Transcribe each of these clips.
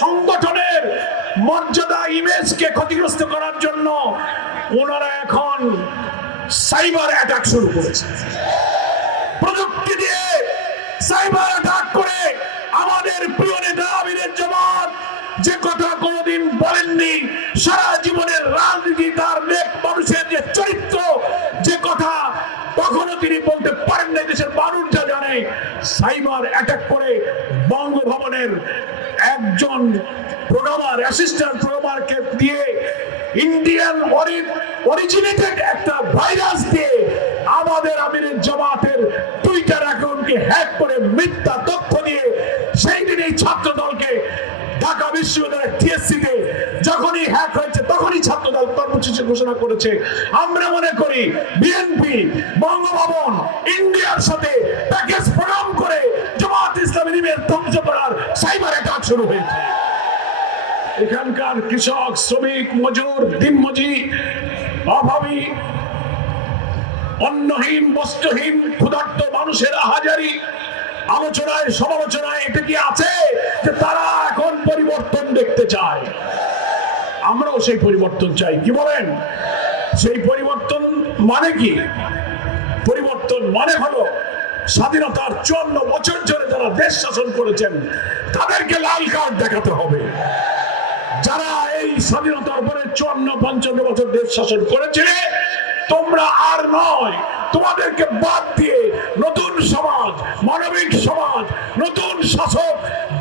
সংগঠনের মর্যাদা ইমেজকে ক্ষতিগ্রস্ত করার জন্য ওনারা এখন সাইবার অ্যাটাক শুরু করেছে। প্রযুক্তি দিয়ে সাইবার অ্যাটাক করে আমাদের প্রিয় নেতা আমিরের জামাত যে কথা কোনোদিন বলেননি, সারা জীবনের রাজনীতি তার নেক মানুষের যে চরিত্র, যে কথা কখনো তিনি বলতে পারেন না, দেশের মানুষ যা জানে, সাইবার অ্যাটাক করে বঙ্গভবনের একজন প্রোগ্রামার, অ্যাসিস্ট্যান্ট প্রোগ্রামারকে দিয়ে ইন্ডিয়ান অরিজিনেটেড একটা ভাইরাস দিয়ে আমাদের আমিরের জামাতের টুইটার অ্যাকাউন্টকে হ্যাক করে মিথ্যা তথ্য দিয়ে সেই দিন এই ছাত্র দলকে ঢাকা বিশ্ববিদ্যালয়ের টিএসসিতে যখনই হ্যাক হয়েছে তখনই ছাত্রদল কর্মসূচি ঘোষণা করেছে। আমরা মনে করি বিএনপি বঙ্গভবন ইন্ডিয়ার সাথে প্যাকেজ প্রোগ্রাম করে জামাত ইসলামী ইমেজ ধ্বংস করার সাইবার অ্যাটাক শুরু হয়েছে। এখানকার কৃষক, শ্রমিক, মজুর, দিনমজুর, অভাবী, অন্নহীন, বস্ত্রহীন, ক্ষুধার্ত মানুষের আহাজারি আলোচনায় সমালোচনায় এটা কি আছে যে তারা এখন পরিবর্তন দেখতে চায়? আমরাও সেই পরিবর্তন চাই। কি বলেন? সেই পরিবর্তন মানে কি? পরিবর্তন মানে হলো স্বাধীনতার 54 বছর ধরে যারা দেশ শাসন করেছেন তাদেরকে লাল কার্ড দেখাতে হবে। যারা এই স্বাধীনতার পরে 54-55 বছর দেশ শাসন করেছিলে, তোমরা আর নয়, তোমাদেরকে বাদ দিয়ে নতুন সমাজ, মানবিক সমাজ, নতুন শাসক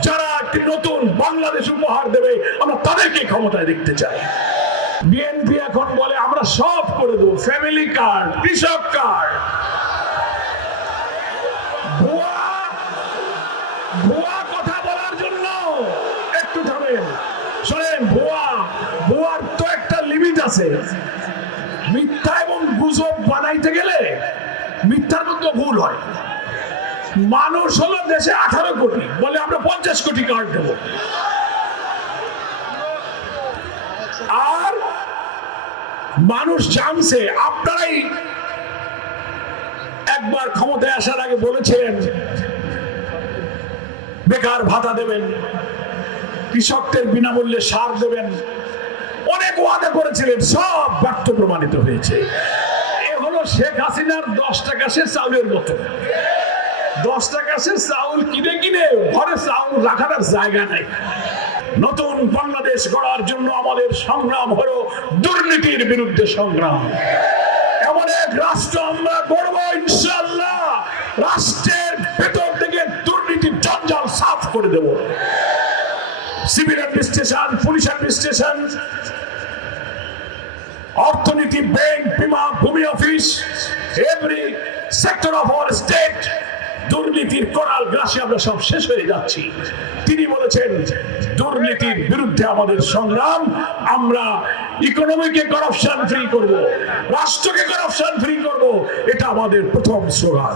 যারা একটি নতুন বাংলাদেশ উপহার দেবে, আমরা তাদেরকে ক্ষমতায় দেখতে চাই। বিএনপি এখন বলে আমরা সব করে দেবো, ফ্যামিলি কার্ড, কৃষক কার্ড। ভুয়া কথা বলার জন্য একটু থামেন, শোনেন, ভুয়ার তো একটা লিমিট আছে। মিথ্যা এবং গুজব বানাইতে গেলে মিথ্যার মধ্যে ভুল হয়। মানুষ হলো দেশে 18 কোটি, বলে আমরা 50 কোটি কার্ড দেব। আর মানুষ জানছে, আপনারাই একবার ক্ষমতায় আসার আগে বলেছিলেন বেকার ভাতা দেবেন, কৃষকদের বিনামূল্যে সার দেবেন, অনেক ওয়াদা করেছিলেন, সব ব্যর্থ প্রমাণিত হয়েছে। এ হলো শেখ হাসিনার 10 টাকা সে চাউলের মতো। 10 টাকা সে চাউল কিনে কিনে ঘরে চাউল রাখার জায়গা নাই। নতুন বাংলাদেশ গড়ার জন্য আমাদের সংগ্রাম হলো দুর্নীতির বিরুদ্ধে সংগ্রাম। এমন এক রাষ্ট্র আমরা গড়ব ইনশাআল্লাহ, রাষ্ট্রের ভেতর থেকে দুর্নীতির জঞ্জাল সাফ করে দেব। সিভিল অ্যাডমিনিস্ট্রেশন, পুলিশ অ্যাডমিনিস্ট্রেশন, অর্থনীতি, ব্যাংক, বিমা, ভূমি office, every sector of our state দুর্নীতির করাল গ্রাসে আমরা সব শেষ হয়ে যাচ্ছি। তিনি বলেছেন দুর্নীতির বিরুদ্ধে আমাদের সংগ্রাম, আমরা ইকোনমিকে করাপশন ফ্রি করব, রাষ্ট্রকে করাপশন ফ্রি করব, এটা আমাদের প্রথম স্লোগান।